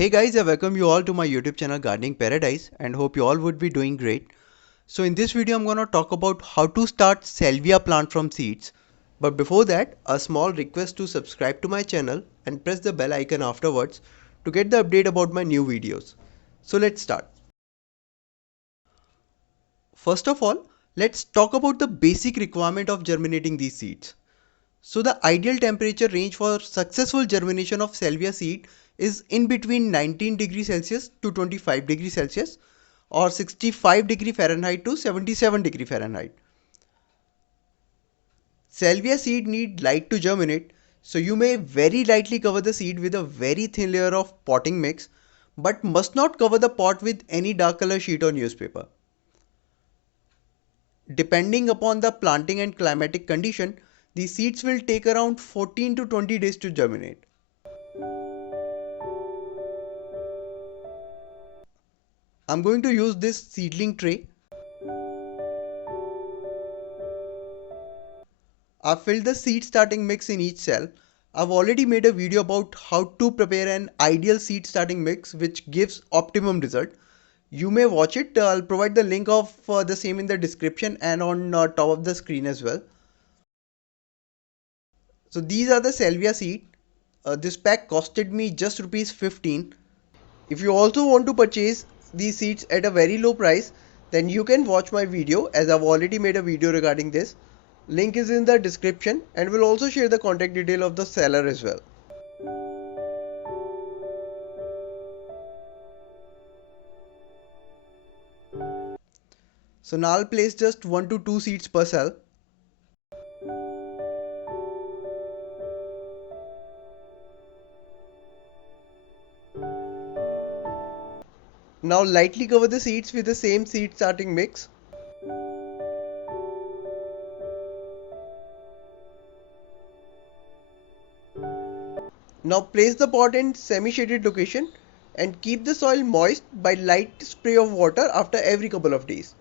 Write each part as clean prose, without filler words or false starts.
Hey guys, I welcome you all to my YouTube channel Gardening Paradise and hope you all would be doing great. So in this video I'm going to talk about how to start salvia plant from seeds. But before that, a small request to subscribe to my channel and press the bell icon afterwards to get the update about my new videos. So let's start. First of all, let's talk about the basic requirement of germinating these seeds. So the ideal temperature range for successful germination of salvia seed is in between 19 degrees Celsius to 25 degrees Celsius or 65 degree Fahrenheit to 77 degree Fahrenheit. Salvia seed need light to germinate, so you may very lightly cover the seed with a very thin layer of potting mix, but must not cover the pot with any dark color sheet or newspaper. Depending upon the planting and climatic condition, the seeds will take around 14 to 20 days to germinate. I'm going to use this seedling tray. I've filled the seed starting mix in each cell. I've already made a video about how to prepare an ideal seed starting mix which gives optimum result. You may watch it. I'll provide the link of the same in the description and on top of the screen as well. So these are the salvia seed. This pack costed me just rupees 15. If you also want to purchase these seeds at a very low price, then you can watch my video as I've already made a video regarding this. Link is in the description and will also share the contact detail of the seller as well. So now I'll place just 1 to 2 seeds per cell. Now lightly cover the seeds with the same seed starting mix. Now place the pot in semi-shaded location and keep the soil moist by light spray of water after every couple of days.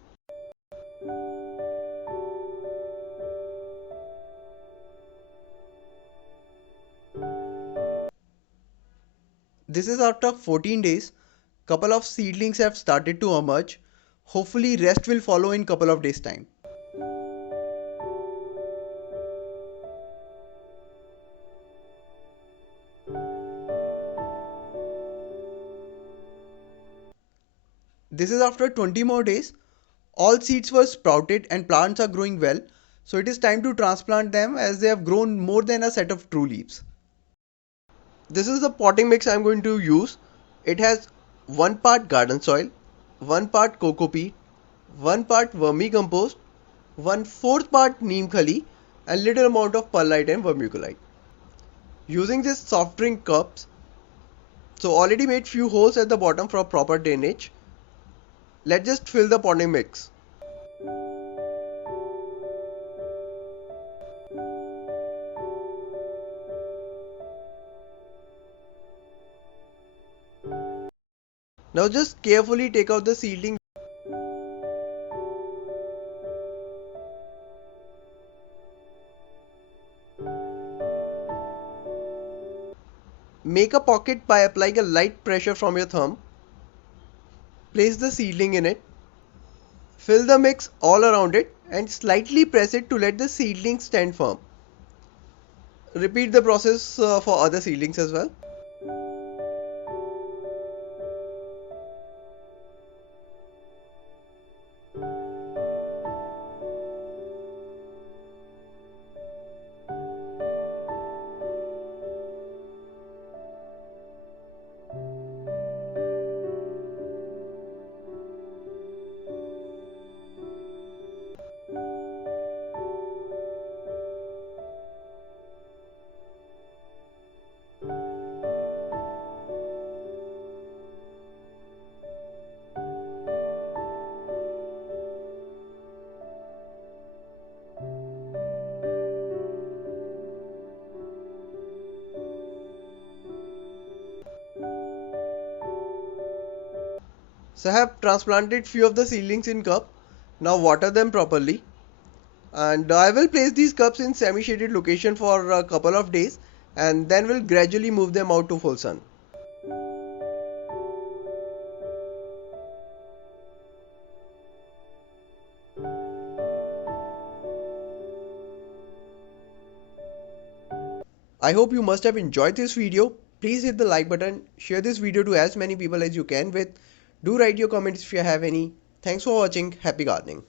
This is after 14 days. Couple of seedlings have started to emerge. Hopefully rest will follow in couple of days time. This is after 20 more days. All seeds were sprouted and plants are growing well. So it is time to transplant them as they have grown more than a set of true leaves. This is the potting mix I am going to use. It has 1 part garden soil, 1 part coco peat, 1 part vermicompost, 1/4 part neem khali and little amount of perlite and vermiculite. Using this soft drink cups, so already made few holes at the bottom for proper drainage. Let's just fill the potting mix. Now just carefully take out the seedling. Make a pocket by applying a light pressure from your thumb. Place the seedling in it. Fill the mix all around it and slightly press it to let the seedling stand firm. Repeat the process for other seedlings as well. So I have transplanted few of the seedlings in cup. Now water them properly. And I will place these cups in semi-shaded location for a couple of days and then will gradually move them out to full sun. I hope you must have enjoyed this video. Please hit the like button, share this video to as many people as you can with. Do write your comments if you have any. Thanks for watching. Happy gardening.